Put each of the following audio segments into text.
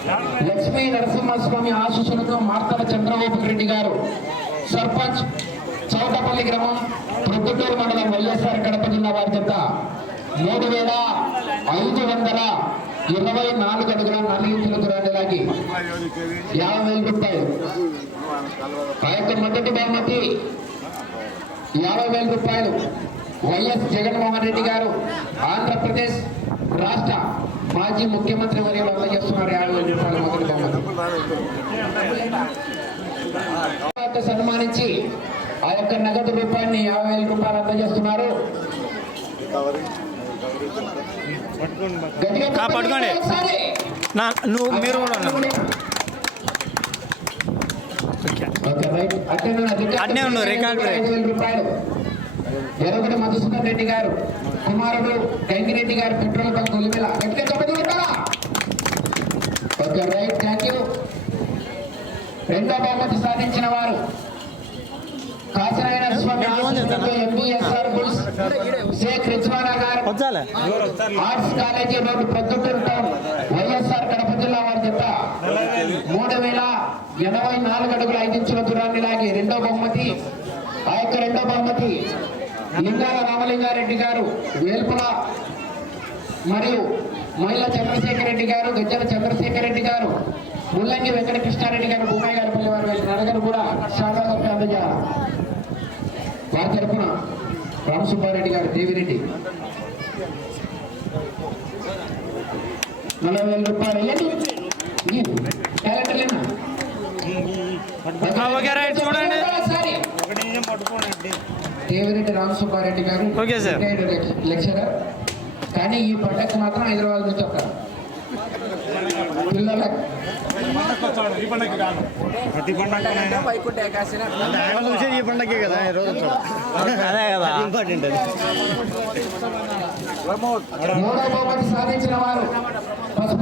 లక్ష్మీ నరసింహస్వామి ఆశీస్సులతో మార్తల చంద్రబాబు రెడ్డి గారు సర్పంచ్ చౌటపల్లి గ్రామం ప్రొద్దుటూరు మండలం వైఎస్ఆర్ కడప జిల్లా వారి చెత్త మూడు వేల ఐదు వందల ఇరవై నాలుగు అడుగుల నాలుగు ఇంచుల దూరాన్ని యాభై వేలు రూపాయలు ఆ యొక్క మొదటి బహుమతి యాభై వేల రూపాయలు వైఎస్ జగన్మోహన్ రెడ్డి గారు. ఆంధ్రప్రదేశ్ రాష్ట్ర మాజీ ముఖ్యమంత్రి వర్యులు అందజేస్తున్నారు యాభై వేల రూపాయల మొదటి బహుమతి తర్వాత సన్మానించి ఆ యొక్క నగదు రూపాయన్ని యాభై వేల రూపాయలు అందజేస్తున్నారు. పట్టుకోండి. నువ్వు మీరు ఉన్నారు. రికార్డు రూపాయలు. ఎర్రగడ్డ మధుసూదన్ రెడ్డి గారు కుమారుడు గంగిరెడ్డి గారు పెట్రోల్ బంక్ ఉలిమిల. గట్టిగా చెప్పండి కొట్టాలా? Okay right. థ్యాంక్ యూ రెండో బహుమతి సాధించిన వారు arts college road Proddatur town YSR Kadapa జిల్లా వారి చేత మూడు వేల ఎనభై నాలుగు అడుగుల ఐదు ఇంచుల దూరాన్ని లాగి రెండో బహుమతి ఆ యొక్క రెండో బహుమతి లింగాల రామలింగారెడ్డి గారు వేల్పుల మరియు మహిళ చంద్రశేఖర్ రెడ్డి గారు గజ్జల చంద్రశేఖర్ రెడ్డి గారు ముల్లంగి వెంకట కృష్ణారెడ్డి గారు భూమయ్య గారి పల్లి వారు వెళ్ళిన నలుగురు కూడా శాఖ అందజేయాలి? వారి తరఫున రామసుబ్బారెడ్డి గారు దేవిరెడ్డి నలభై వేల రూపాయలు. దేవిరెడ్డి రామసుబ్బారెడ్డి గారు లెక్చరర్. కానీ ఈ పండగకి మాత్రం హైదరాబాద్ నుంచి వస్తారు. పిల్లల ఈ పండగే కదా. ఈ రోజు అదే కదా ఇంపార్టెంట్ అది. మూడో బహుమతి సాధించిన వారు.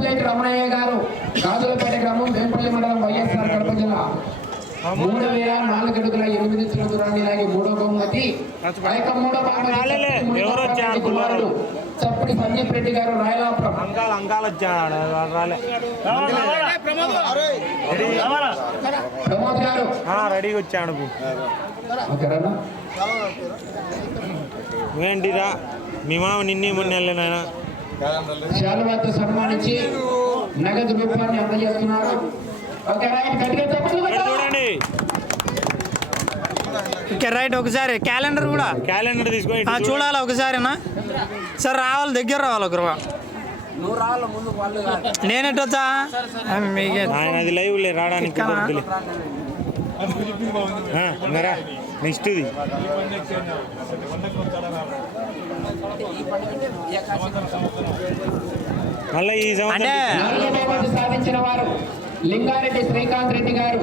పసుపులేటి రమణయ్య గారు గాజులపేట గ్రామం వేంపల్లి మండలం వైఎస్ఆర్ కడప జిల్లా. మూడు వేల నాలుగు అడుగుల ఎనిమిది ఇంచుల దూరాన్ని లాగి మూడో బహుమతి. ఆ యొక్క మూడో రాలేలే, ఎవరు వచ్చారు? బహుమతి కుమారుడు. చప్పటి సందీప్ రెడ్డి గారు రాయలాపురం. ప్రమోద్ గారు. రెడీగా వచ్చాడు ఏంటిరా? మీ మామ నిన్నే మొన్న వెళ్ళినాయన శాలువాతో సన్మానించి నగదు రూపాన్ని అందజేస్తున్నారు. ఓకే రైట్ గట్టిగా చూడండి. ఓకే రైట్ ఒకసారి క్యాలెండర్ కూడా. క్యాలెండర్ ఇటు చూడాలా ఒకసారినా? సార్ రావాలి దగ్గర రావాలి ఒకరు. నేనెట్టొచ్చా మీకే లైవ్ లే రావడానికి నెక్స్ట్ ఇది. మళ్ళీ ఈ సాధించిన వారు లింగారెడ్డి శ్రీకాంత్ రెడ్డి గారు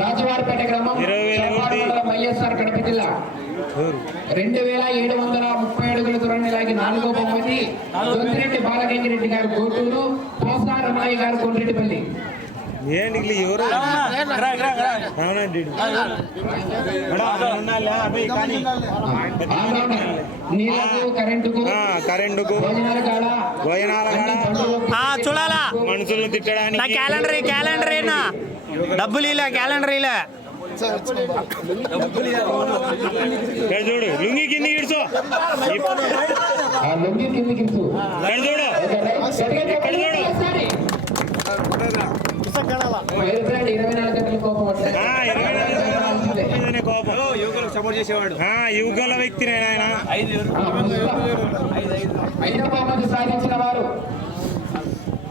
రాజవారిపేట గ్రామం వైఎస్ఆర్ కడప జిల్లా? రెండు వేల ఏడు వందల ముప్పై అడుగుల దూరాన్ని లాగి నాలుగో బహుమతి దొంతిరెడ్డి బాలగంగిరెడ్డి గారు కోటూరు పోసా రమణయ్య గారు కొండ్రెడ్డిపల్లి ఏంటి ఎవరు? నీళ్ళకు కరెంటుకు భోజనాల చూడాలా? మనుషులను నా తిట్టడానికి క్యాలెండర్ ఈ క్యాలెండర్ ఏనా? డబ్బులు ఇలా క్యాలెండర్ ఇలా. చూడు లుంగి కింది ఇడుచో. చూడు ఓకే, రైట్. గట్టిగా చెప్పండి, ఒకసారి. వైర్ బ్రాండ్ ఇరవై నాలుగు గంటల కోపం వస్తాయి. ఆ, ఇరవై నాలుగు అంతే. మీదనే కోపం ఆ, యువకుల వ్యక్తి నేను ఆయన. ఐదవ సాధించిన వారు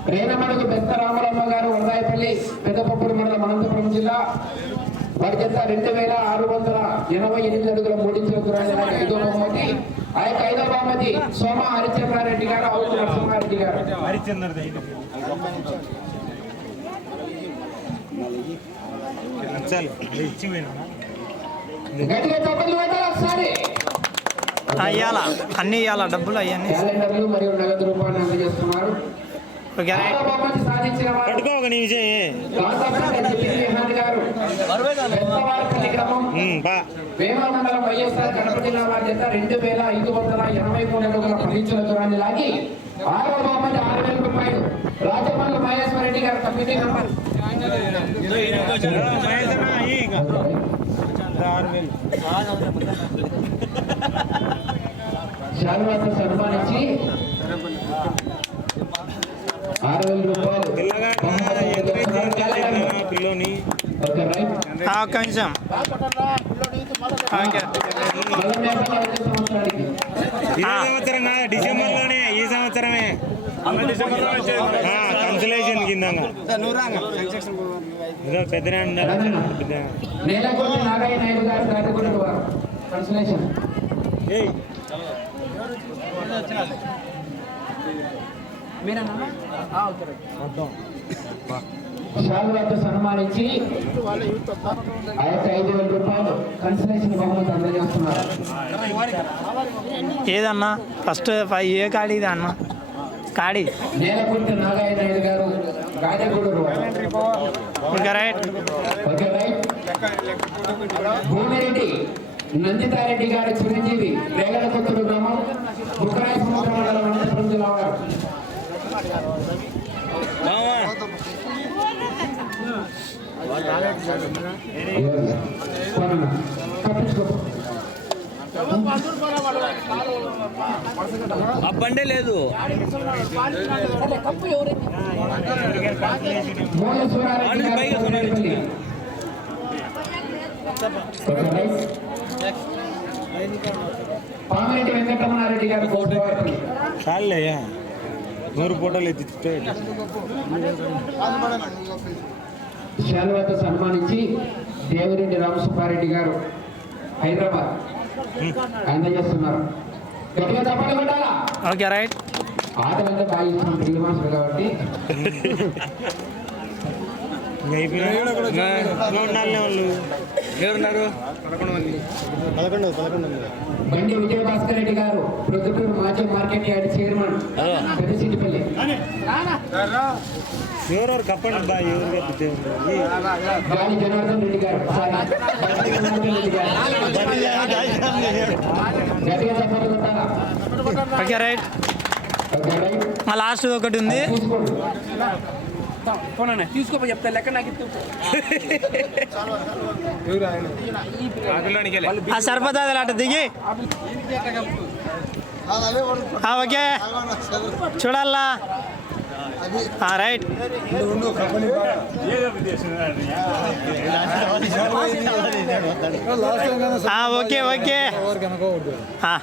రేణమడుగు బెత్త రామరమ్మ గారు వరదాయపల్లి పెద్దపప్పుడు మండలం అనంతపురం జిల్లా. వారి చేత రెండు వేల ఆరు వందల ఎనభై ఎనిమిది అడుగుల మూడించుల దూరాన్ని ఐదో బహుమతి. ఆ యొక్క ఐదో బహుమతి సోమ హరిచంద్రారెడ్డి గారు అవుతు నరసింహారెడ్డి గారు. హరిచంద్ర చాలు ఇచ్చి పోయినా. అయ్యాలా అన్నీ ఇవ్వాలా డబ్బులు అవన్నీ క్యాలెండర్లు మరియు నగదు రూపాన్ని అందజేస్తున్నారు ఓకే రైట్. ఆరో బహుమతి సాధించిన వారు పట్టుకో ఒక నిమిషం రాజాపేట జిల్లా నిహాల్ గారు పెద్దవారపల్లి గ్రామం ఉమ్, బా. వేమ మండలం వైఎస్ఆర్ కడప జిల్లా వారి చేత రెండు వేల ఐదు వందల ఎనభై మూడు అడుగుల పదించుల దూరాన్ని లాగి ఆరో బహుమతి ఆరు వేల రూపాయలు రాజమల్లి మహేశ్వర రెడ్డి గారు కమిటీ మెంబర్ శాలువాతో సన్మానించి ఆరు వేల రూపాయలు. పిల్లోని కాదు డిసెంబర్లోనే ఈ సంవత్సరమే. కన్సలేషన్ కింద నేలకొండ నాగయ్య నాయుడు గారు వారు కన్సలేషన్ శాలువాతో సన్మానించి ఆ యొక్క ఐదు వేల రూపాయలు కన్సలేషన్ బహుమతి అందజేస్తున్నారు ఏదన్నా? ఫస్ట్ ఫైవ్ ఏ కాడి అన్న? కాడి. నేలకుంట నాగయ్య నాయుడు గారు గాజగూడూరు వారు okay right okay right Bhumireddy Nandithareddy గారు చిరంజీవి రేగల కొత్తూరు గ్రామం బుక్కరాయ సముద్ర మండలం అనంతపురం జిల్లా వారు తప్పించుకో ఆ బండే లేదు. పామిరెడ్డి వెంకటరమణారెడ్డి గారు చాలయ్యా నూరు ఫోటోలు ఎత్తి శాలువాతో సన్మానించి దేవిరెడ్డి రామసుబ్బారెడ్డి గారు హైదరాబాద్. అందజేస్తున్నారు ఓకే రైట్ ఆటలంటే బాగా ఇష్టం డ్రిల్ మాస్టర్ కాబట్టి ఉండాలి వాళ్ళు ఎవరున్నారు పదకొండు పదకొండు బండి విజయ భాస్కర్ రెడ్డి గారు ప్రొద్దుటూరు మాజీ మార్కెట్ యార్డ్ చైర్మన్ పెద్దసిటిపల్లి ఎవరెవరు కప్పండి బా ఎవరు కప్పితే గాలి జనార్దన్ రెడ్డి గారు ఓకే రైట్ మా లాస్ట్ ఒకటి ఉంది. తీసుకోపోయి చెప్తా లెక్క నాకు ఆ సరిపోతుంది అటు దిగి. ఆ, ఓకే. చూడాలా? ఆ, రైట్ ఆ, ఓకే ఓకే ఆ.